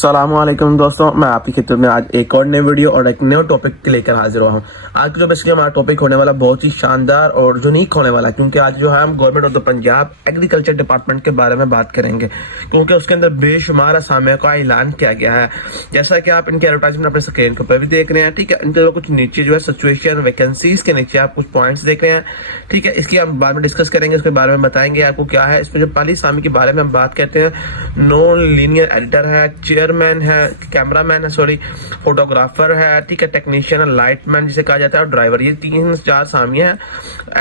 सलामुअलैकुम दोस्तों, मैं आपकी खिदमत में आज एक और नई वीडियो और एक नए टॉपिक लेकर हाजिर हुआ हूँ। आज जो बेसिकली हमारा टॉपिक होने वाला बहुत ही शानदार और यूनिक होने वाला है, क्योंकि आज जो है हम government of the Punjab agriculture department के बारे में बात करेंगे, क्योंकि उसके अंदर बेशुमार असामियों का ऐलान किया गया है। जैसा कि आप इनके एडवर्टाइजमेंट अपने स्क्रीन के ऊपर भी देख रहे हैं, ठीक है। इनके कुछ नीचे जो है सिचुएशन वैकेंसीज के नीचे आप कुछ पॉइंट्स देख रहे हैं, ठीक है। इसकी हम बाद में डिस्कस करेंगे, इसके बारे में बताएंगे आपको क्या है। इसमें जो पहली असामी के बारे में हम बात करते हैं, नॉन लीनियर एडिटर है, चेयरमैन है, कैमरामैन है, सॉरी फोटोग्राफर है, ठीक है, टेक्नीशियन है, लाइटमैन जिसे कहा जाता है, और ड्राइवर। ये 3-4 सामियां हैं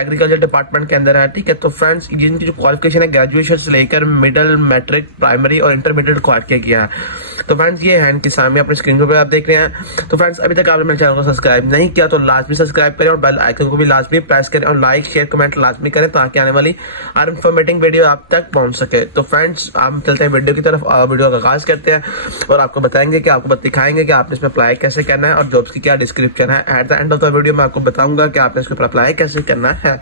एग्रीकल्चर डिपार्टमेंट के अंदर है, ठीक है। तो फ्रेंड्स, जिनकी जो क्वालिफिकेशन है ग्रेजुएशन से लेकर मिडिल, मैट्रिक, प्राइमरी और इंटरमीडिएट क्वालिफाई किया है। तो फ्रेंड्स, ये है इनकी सामियां अपने स्क्रीन पर आप देख रहे हैं। तो फ्रेंड्स, अभी तक आपने मेरे चैनल को सब्सक्राइब नहीं किया तो लाजमी सब्सक्राइब करें और बेल आइकन को भी लाजमी प्रेस करें और लाइक शेयर कमेंट लाजमी करें, ताकि आने वाली हर इंफॉर्मेटिव वीडियो आप तक पहुंच सके। तो फ्रेंड्स, आप चलते हैं वीडियो की तरफ। वीडियो का आगाज करते हैं और आपको बताएंगे कि आपको दिखाएंगे कि आपने इसमें अप्लाई कैसे करना है और जॉब्स की क्या डिस्क्रिप्शन है। At the end of the video मैं आपको बताऊंगा कि आपने इसके ऊपर अप्लाई कैसे करना है।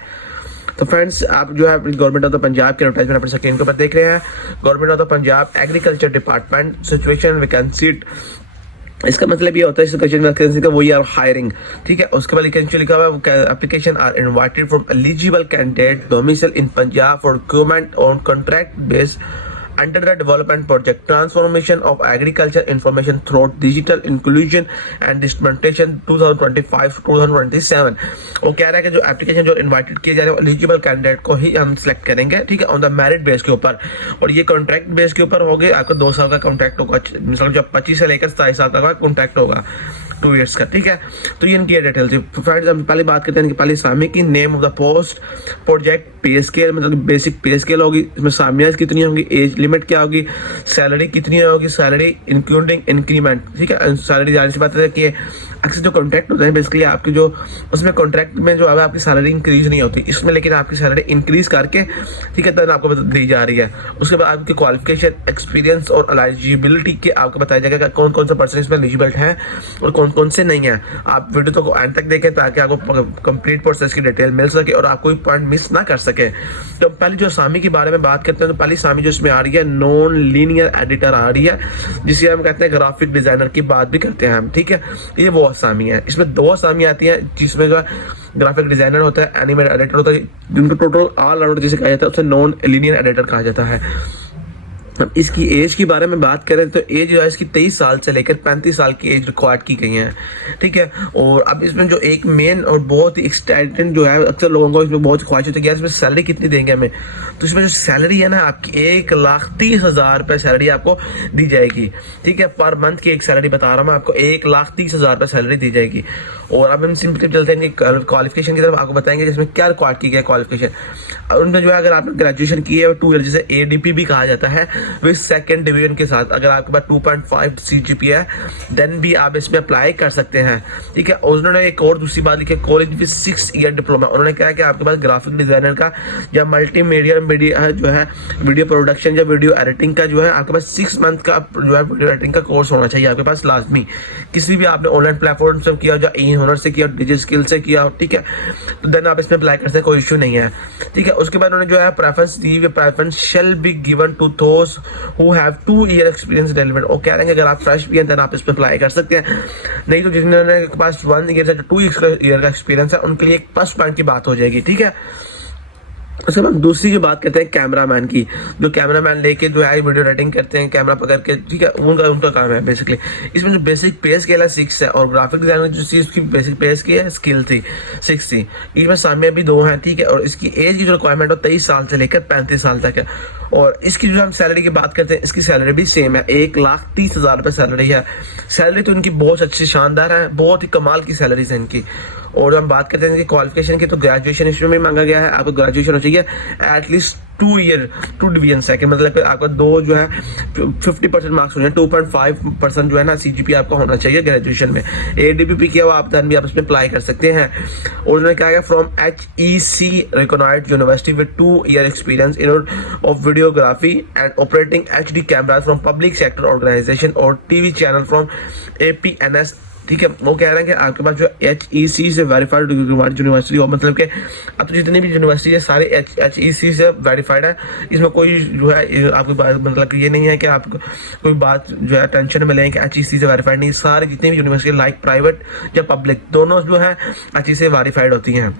तो फ्रेंड्स, आप जो है गवर्नमेंट ऑफ द पंजाब के एडवर्टाइजमेंट अपने स्क्रीन के ऊपर देख रहे हैं। Government of the Punjab agriculture department situation vacancy. इसका मतलब ये होता है सिचुएशन वैकेंसी का, वही हायरिंग, ठीक है। उसके बाद वैकेंसी लिखा हुआ है, application are invited from eligible candidate domicile in Punjab for government on contract based under the development project transformation of agriculture information through digital inclusion and instrumentation 2025-2027। वो कह रहा है कि जो एप्लीकेशन जो इनवाइटेड किए जा रहे हैं एलिजिबल कैंडिडेट को ही हम सिलेक्ट करेंगे, ठीक है, ऑन द मेरिट बेस के ऊपर। और ये कॉन्ट्रैक्ट बेस के ऊपर होगी। आपको 2 साल का कॉन्ट्रैक्ट होगा, मतलब जब 25 से लेकर 27 साल तक का कॉन्ट्रैक्ट होगा, 2 इयर्स का, ठीक है। तो ये इनकी डिटेल्स है। फ्रेंड्स, हम पहले बात करते हैं इनकी पहली सामी की। Name of the post, project, पे स्केल, मतलब बेसिक पे स्केल होगी, इसमें सामियाज कितनी होगी, एज लिमिट क्या होगी, सैलरी कितनी होगी, सैलरी इंक्लूडिंग इंक्रीमेंट, ठीक है। सैलरी जाने से बात है कि अक्सर जो कॉन्ट्रैक्ट होता है बेसिकली आपकी जो उसमें कॉन्ट्रैक्ट में जो है आपकी सैलरी इंक्रीज नहीं होती, इसमें लेकिन आपकी सैलरी इंक्रीज करके, ठीक है, तब आपको दी जा रही है। उसके बाद आपकी क्वालिफिकेशन, एक्सपीरियंस और एलिजिबिलिटी के आपको बताया जाएगा कौन कौन सा पर्सन इसमें एलिजिबल है और कौन कौन से नहीं है। आप वीडियो तो एंड तक देखें ताकि आपको कंप्लीट प्रोसेस की डिटेल मिल सके और आप कोई पॉइंट मिस ना कर सके। तो पहले जो सामी के बारे में बात करते हैं, तो पहली सामी जो इसमें आ रही है नॉन लीनियर एडिटर आ रही है, जिसे हम कहते हैं ग्राफिक डिजाइनर की बात भी करते हैं हम, ठीक है। ये वो सामी है। इसमें 2 सामी आती है, जिसमें जो ग्राफिक डिजाइनर होता है, एनिमेट एडिटर होता है, जिनको टोटल ऑल राउंडर जिसे कहा जाता है उसे नॉन लीनियर एडिटर कहा जाता है। अब इसकी एज के बारे में बात करें तो एज जो है इसकी 23 साल से लेकर 35 साल की एज रिक्वायर्ड की गई है, ठीक है। और अब इसमें जो एक मेन और बहुत ही एक्सटेंडेड जो है, अक्सर लोगों को इसमें बहुत ख्वाहिश होती है कि इसमें सैलरी कितनी देंगे हमें। तो इसमें जो सैलरी है ना आपकी 1,30,000 रुपये सैलरी आपको दी जाएगी, ठीक है। पर मंथ की एक सैलरी बता रहा हूँ मैं आपको, 1,30,000 रुपये सैलरी दी जाएगी। और अब हम सिंपली चलते हैं क्वालिफिकेशन की तरफ, आपको बताएंगे जिसमें क्या रिक्वायर्ड की गई क्वालिफिकेशन। और उनमें जो है अगर आपने ग्रेजुएशन की है 2 ईयर, जिसे ADP भी कहा जाता है, विद सेकंड डिवीजन के साथ, अगर आपके पास 2.5 CGPA है देन भी आप इसमें अप्लाई कर सकते हैं, ठीक है। और उन्होंने एक और दूसरी बात लिखी, कॉलेज विद 6 ईयर डिप्लोमा। उन्होंने कहा कि आपके पास ग्राफिक डिजाइनर का या मल्टीमीडिया मीडिया जो है वीडियो प्रोडक्शन या वीडियो एडिटिंग का जो है आपके पास 6 मंथ का जो है वीडियो एडिटिंग का कोर्स होना चाहिए आपके पास लाजमी। किसी भी आपने ऑनलाइन प्लेटफॉर्म से किया, जो हुनर से किया, डिजिटल स्किल से किया, ठीक है, तो देन आप इसमें अप्लाई कर सकते हैं, कोई इशू नहीं है, ठीक है। उसके बाद उन्होंने जो है प्रेफरेंस दी, preference shall be given to those who have 2 year experience relevant. और कह रहे हैं कि अगर आप फ्रेश भी हैं देन आप इस पर अप्लाई कर सकते हैं, नहीं तो जिन्होंने पास 1 ईयर से 2 ईयर का एक्सपीरियंस है उनके लिए एक प्लस पॉइंट की बात हो जाएगी, ठीक है। उसके बाद दूसरी जो बात करते हैं कैमरामैन की, जो कैमरामैन लेके जो है वीडियो एडिटिंग करते हैं कैमरा पकड़ के, ठीक है, उनका काम है बेसिकली। इसमें जो बेसिक पे स्केल है 6 है और ग्राफिक डिजाइनर जो चीज उसकी बेसिक पे स्केल है स्किल थी 6 थी। इसमें सामने भी 2 हैं, ठीक है। और इसकी एज की जो रिक्वायरमेंट हो 23 साल से लेकर 35 साल तक है। और इसकी जो हम सैलरी की बात करते हैं, इसकी सैलरी भी सेम है, 1,30,000 रुपये सैलरी है। सैलरी तो इनकी बहुत अच्छी शानदार है, बहुत ही कमाल की सैलरीज है इनकी। और हम बात करते हैं इनकी क्वालिफिकेशन की, तो ग्रेजुएशन इसमें भी मांगा गया है, आपको ग्रेजुएशन हो चाहिए एटलीस्ट 2 ईयर 2 डिवीजन से, मतलब आपका 2 जो है 50% मार्क्स होने, 2.5% जो है ना CGPA आपका होना चाहिए ग्रेजुएशन में। ADP किया हुआ आप भी आप इसमें अप्लाई कर सकते हैं। और उन्होंने कहा है from HEC recognised university with 2 year experience in of videography and operating HD cameras from public sector organisation और TV चैनल फ्रॉम APNS ठीक है। वो कह रहे हैं कि आपके पास जो HEC से वेरीफाइड यूनिवर्सिटी हो, मतलब कि अब तो जितनी भी यूनिवर्सिटी है सारे HEC से वेरीफाइड है। इसमें कोई जो है आपको मतलब कि ये नहीं है कि आपको कोई बात जो है टेंशन में लें कि HEC से वेरीफाइड नहीं, सारे जितनी भी यूनिवर्सिटी लाइक प्राइवेट या पब्लिक दोनों जो है HEC से वेरीफाइड होती हैं।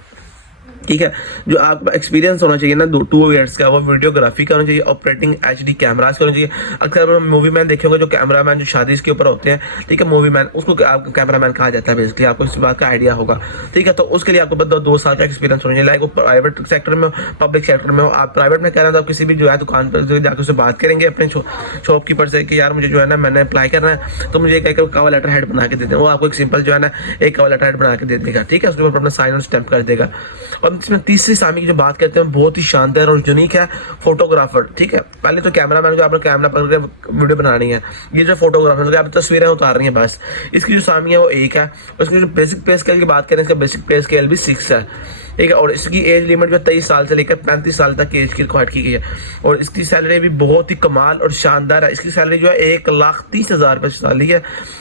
ठीक है। जो आपका एक्सपीरियंस होना चाहिए ना 2 इयर्स का, वो वीडियोग्राफी का होना चाहिए, ऑपरेटिंग HD कैमरास का होना चाहिए। अक्सर मूवी मैन देखे होंगे जो कैमरामैन जो शादी के ऊपर होते हैं, ठीक है, मूवी मैन, उसको आपको कैमरामैन कहा जाता है बेसिकली, आपको इस बात का आइडिया होगा। ठीक है। तो उसके लिए आपको बस 2 साल का एक्सपीरियंस होना चाहिए, लाइक वो प्राइवेट सेक्टर में हो, पब्लिक सेक्टर में हो। आप प्राइवेट में कह रहे हैं तो आप किसी भी जो है दुकान पर जाकर उससे बात करेंगे अपने शॉपकीपर से कि यार मुझे जो है ना मैंने अप्लाई करना है, तो मुझे एक कवर लेटर हेड बना के देते हैं। वो आपको एक सिंपल जो है ना एक कवर लेटर हेड बना के दे देगा। ठीक है। उसके ऊपर अपना साइन और स्टैंप कर देगा। और इसमें तीसरी सामी की जो बात करते हैं बहुत ही शानदार और यूनिक है, फोटोग्राफर। ठीक है। पहले तो कैमरामैन जो आपने कैमरा पकड़ के वीडियो बनानी है, ये जो फोटोग्राफर आप तस्वीरें उतार रही है बस, इसकी जो सामी है वो 1 है। उसकी जो बेसिक पे स्केल की बात करें, इसका बेसिक पे स्केल भी 6 है। ठीक है। और इसकी एज लिमिट जो 23 साल से लेकर 35 साल तक की एज की रिकॉर्ड की गई है। और इसकी सैलरी भी बहुत ही कमाल और शानदार है। इसकी सैलरी जो है 1,30,000 रुपये सैलरी है।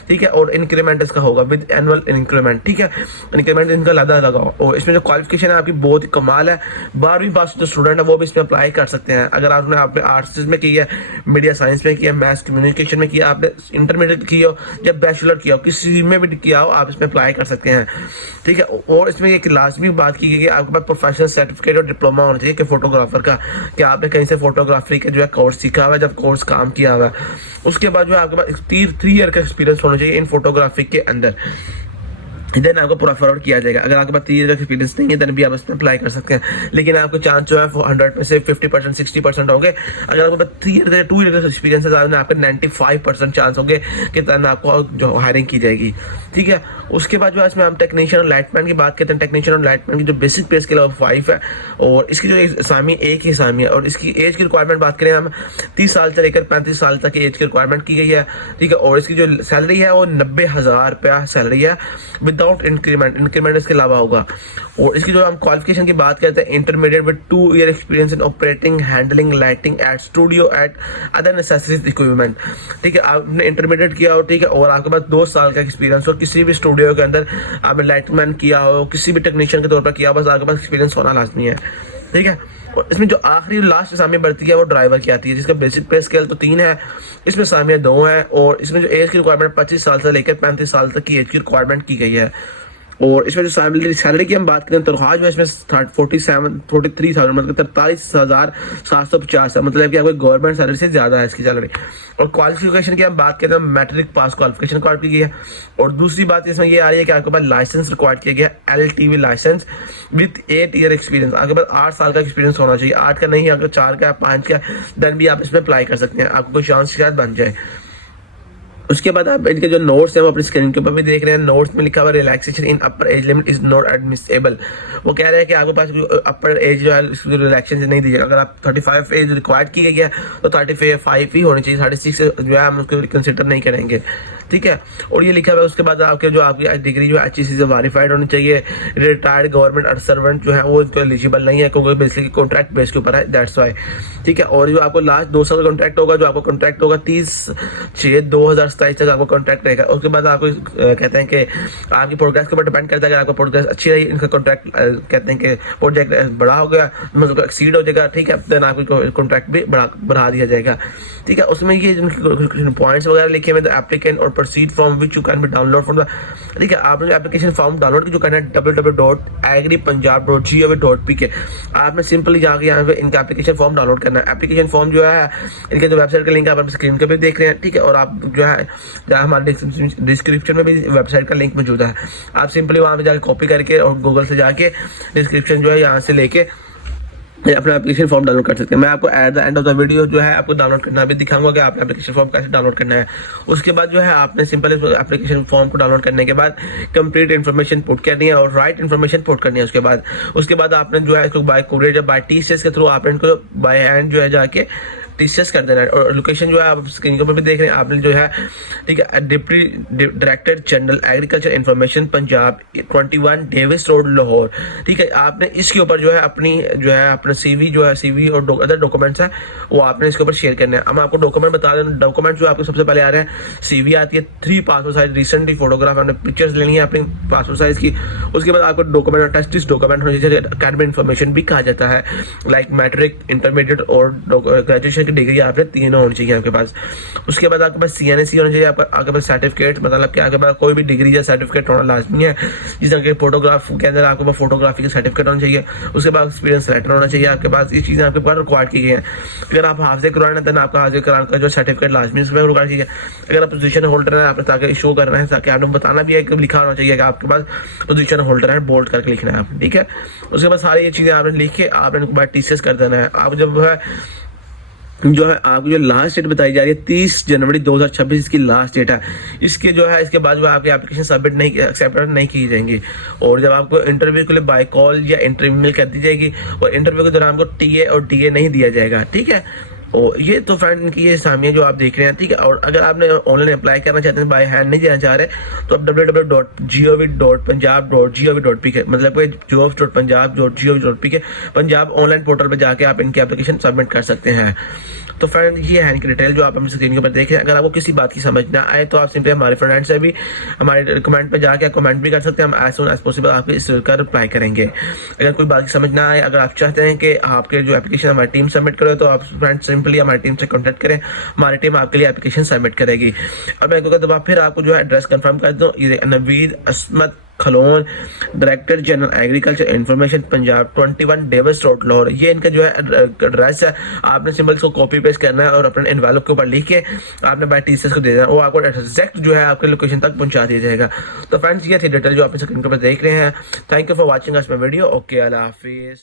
ठीक है। और इंक्रीमेंट इसका होगा विद एनुअल इंक्रीमेंट। ठीक है। इंक्रीमेंट इनका लगा लगा। और इसमें जो क्वालिफिकेशन है आपकी बहुत ही कमाल है। 12वीं पास जो स्टूडेंट है वो भी इसमें अप्लाई कर सकते हैं। अगर आपने आर्ट्स में की है, मीडिया साइंस में किया, मैथ्स कम्युनिकेशन में किया, आपने इंटरमीडिएट किया हो या बैचलर किया हो, किसी में भी किया हो, आप इसमें अप्लाई कर सकते हैं। ठीक है। और इसमें एक लाजमी बात की गई है, आपके पास प्रोफेशनल सर्टिफिकेट और डिप्लोमा होना चाहिए कि फोटोग्राफर का, कि आपने कहीं से फोटोग्राफी का जो है कोर्स सीखा हुआ है, जब कोर्स काम किया हुआ है। उसके बाद जो है आपके पास 3 ईयर का एक्सपीरियंस होना चाहिए इन फोटोग्राफी के अंदर, देन आपको पूरा फॉरवर्ड किया जाएगा। अगर आपके पास 3 ईयर का एक्सपीरियंस नहीं है देन भी आप इसमें अप्लाई कर सकते हैं, लेकिन आपको चांस जो है 100 में से 50% 60% होंगे। अगर आपके पास 2 ईयर का एक्सपीरियंस है तो आपके 95% चांस होंगे कि तब आपको जो हायरिंग की जाएगी। ठीक है। उसके बाद जो है इसमें हम टेक्नीशियन और लाइटमैन की बात करते हैं। टेक्नीशियन और लाइटमैन की जो बेसिक पे स्केल है 5 है। और इसकी जो सामी 1 ही सामी है। और इसकी एज की रिक्वायरमेंट बात करें हम 30 साल से लेकर 35 साल तक की एज की रिक्वायरमेंट की गई है। ठीक है। और इसकी जो सैलरी है वो 90,000 रुपया सैलरी है विदाउट इंक्रीमेंट इसके अलावा होगा। और इसकी जो हम क्वालिफिकेशन की बात करते हैं, intermediate with 2 year experience in operating handling lighting at studio eight other necessaries equipment. ठीक है। आपने इंटरमीडिएट किया हो, ठीक है, और आपके पास 2 साल का एक्सपीरियंस हो, किसी भी स्टूडियो के अंदर आपने लाइटमैन किया हो, किसी भी टेक्नीशियन के तौर पर किया हो, बस आपके पास एक्सपीरियंस होना लाजमी है। ठीक है। और इसमें जो आखिरी लास्ट सामी बढ़ती है वो ड्राइवर की आती है, जिसका बेसिक पे स्केल तो 3 है, इसमें सामियां 2 है। और इसमें जो एज की रिक्वायरमेंट 25 साल से लेकर 35 साल तक की एज की रिक्वायरमेंट की गई है। और इसमें जो सैलरी की हम बात करें तो तनख्वाह जो है इसमें 43,000 मतलब 43,750 है, मतलब कि आपको गवर्नमेंट सैलरी से ज्यादा है इसकी सैलरी। और क्वालिफिकेशन की हम बात करें तो मैट्रिक पास क्वालिफिकेशन रिकॉर्ड की गई है। और दूसरी बात इसमें ये आ रही है कि आपके पास लाइसेंस रिकॉर्ड किया गया है, LTV licence with 8 year experience. आपके पास 8 साल का एक्सपीरियंस होना चाहिए, 8 का नहीं, अगर 4 का 5 का देन भी आप इसमें अप्लाई कर सकते हैं, आपको चांस शायद बन जाए। उसके बाद आप इनके जो नोट्स हैं वो अपनी स्क्रीन के ऊपर भी देख रहे हैं। नोट्स में लिखा हुआ relaxation in upper age limit is not admissible. वो कह रहे हैं कि आपके पास अपर एज जो है रिलैक्सेशन नहीं दीजिएगा। अगर आप 35 एज रिक्वायर्ड की गई है तो 35 ही होनी चाहिए, 36 जो है हम उसको कंसिडर नहीं करेंगे। ठीक है। और ये लिखा हुआ है उसके बाद आपके जो आपकी डिग्री जो HEC से वेरीफाइड होनी चाहिए। रिटायर्ड गवर्नमेंट सर्वेंट जो है वो एलिजिबल नहीं है क्योंकि बेसिकली कॉन्ट्रैक्ट बेस के ऊपर है, दैट्स वाई। ठीक है। और जो आपको लास्ट 2 साल का कॉन्ट्रैक्ट होगा, जो आपको कॉन्ट्रैक्ट होगा 30/6/2027 तक आपको कॉन्ट्रैक्ट रहेगा। उसके बाद आपको कहते हैं कि आपकी प्रोग्रेस के ऊपर डिपेंड करता है। अगर आपका प्रोग्रेस अच्छी रही, इनका कॉन्ट्रैक्ट कहते हैं कि प्रोजेक्ट बड़ा हो गया, मतलब एक्सीड हो जाएगा, ठीक है, देन आपको कॉन्ट्रैक्ट भी बढ़ा दिया जाएगा। ठीक है। उसमें ये पॉइंट्स वगैरह लिखे हुए एप्लीकेंट और proceed form which you can be download from the. ठीक है। आपने एप्लीकेशन फॉर्म डाउनलोड की जो करना है www.agripunjab.gov.pk। आपने सिंपली जाके यहाँ पे इनका एप्लीकेशन फॉर्म डाउनलोड करना है। एप्लीकेशन फॉर्म जो है इनके जो वेबसाइट का लिंक आप स्क्रीन पे भी देख रहे हैं। ठीक है। और आप जो है हमारे डिस्क्रिप्शन में भी वेबसाइट का लिंक मौजूद है, आप सिंपली वहां पे जाके कॉपी करके और गूगल से जाके डिस्क्रिप्शन जो है यहाँ से लेके अपना एप्लीकेशन फॉर्म डाउनलोड कर सकते हैं। मैं आपको at the end of the video जो है आपको डाउनलोड करना भी दिखाऊंगा कि आपने एप्लीकेशन फॉर्म कैसे डाउनलोड करना है। उसके बाद जो है आपने सिंपल एप्लीकेशन फॉर्म को डाउनलोड करने के बाद कंप्लीट इन्फॉर्मेशन पुट करनी है और राइट इन्फॉर्मेशन पुट करनी है। उसके बाद आपने जो है इसको बाय कुरियर या बाय TCS के थ्रू आपने इनको बाय हैंड जो है जाके टीसीएस कर देना है। और लोकेशन जो है आप स्क्रीन के ऊपर भी देख रहे हैं, आपने जो है ठीक है deputy director general agriculture information Punjab 21 Davis road Lahore, ठीक है। आपने इसके ऊपर जो है अपना सीवी और अदर डॉक्यूमेंट्स है वो आपने इसके ऊपर शेयर करना है। हम आपको डॉक्यूमेंट बता दें, डॉक्यूमेंट जो आपको सबसे पहले आ रहे हैं, सीवी आती है, 3 पासपोर्ट साइज रिसेंटली फोटोग्राफ, आपने पिक्चर्स लेनी है अपनी पासपोर्ट साइज की। उसके बाद आपको डॉक्यूमेंट टेस्ट डॉक्यूमेंट होने चाहिए, एकेडमिक इन्फॉर्मेशन भी कहा जाता है, लाइक मैट्रिक, इंटरमीडिएट और ग्रेजुएशन की डिग्री आपने तीनों होनी चाहिए आपके पास। उसके बाद आपके पास सीएनएसी होना चाहिए, आपके पास सर्टिफिकेट, मतलब कि आपके पास कोई भी डिग्री या सर्टिफिकेट होना लाजमी है। जिस तरह के फोटोग्राफ के अंदर आपके पास फोटोग्राफी का सर्टिफिकेट होना चाहिए। उसके बाद एक्सपीरियंस लेटर होना चाहिए आपके पास। ये चीजें आपके पास रिकॉर्ड की गई हैं। अगर आप हाजिर करवाना है तो आपका हाजिर कराने का जो सर्टिफिकेट लाजमी उसमें रिकॉर्ड कीजिए। अगर आप पोजीशन होल्डर है आपने ताकि शो करना है, ताकि आपने बताना भी है कि लिखा होना चाहिए कि आपके पास पोजीशन होल्डर है, बोल्ड करके लिखना है आप, ठीक है। उसके बाद सारी ये चीजें आपने लिख के आपने टीसीएस कर देना है। आप जब जो है आपको जो लास्ट डेट बताई जा रही है 30 जनवरी 2026 इसकी लास्ट डेट है। इसके बाद जो आपकी एप्लीकेशन सबमिट एक्सेप्ट नहीं की जाएंगी। और जब आपको इंटरव्यू के लिए बाय कॉल या इंटरव्यू मेल कर दी जाएगी और इंटरव्यू के दौरान आपको टीए और डीए नहीं दिया जाएगा, ठीक है। और ये तो फ्रेंड इनकी ये सामियां जो आप देख रहे हैं, ठीक है। और अगर आपने ऑनलाइन अप्लाई करना चाहते हैं, बाय हैंड नहीं देना चाह रहे, तो आप www.gov.punjab.gov.pk मतलब jobs.punjab.gov.pk पंजाब ऑनलाइन पोर्टल पर जाके आप इनकी एप्लीकेशन सबमिट कर सकते हैं। तो फ्रेंड ये है इनकी डिटेल जो आप अपनी स्क्रीन के ऊपर देख रहे हैं। अगर आपको किसी बात की समझ ना आए तो आप सिंपली हमारे फ्रेंड से भी हमारे कमेंट पे जाके कमेंट भी कर सकते हैं। हम एज सून एज पॉसिबल आपको इसका रिप्लाई करेंगे। अगर कोई बात की समझ ना आए, अगर आप चाहते हैं कि आपके जो एप्लीकेशन हमारी टीम सबमिट करे, तो आप फ्रेंड सिंपली हमारी टीम से कॉन्टैक्ट करें, हमारी टीम आपके लिए एप्लीकेशन सबमिट करेगी। और मैं दोबारा फिर आपको जो है एड्रेस कंफर्म कर दूं, ये Naveed Asmat Khalon, director general agriculture information Punjab 21 Davis road Lahore, ये इनका जो है एड्रेस है। आपने सिंपल इसको कॉपी पेस्ट करना है और अपने एनवेलप के ऊपर लिख के आपने बाय टीसीएस को दे देना, वो आपको एग्जैक्ट जो है आपके लोकेशन तक पहुंचा दिया जाएगा। तो फ्रेंड्स ये थी डिटेल जो आप स्क्रीन के ऊपर देख रहे हैं। Thank you for watching us my video. Okay, Allah Hafiz.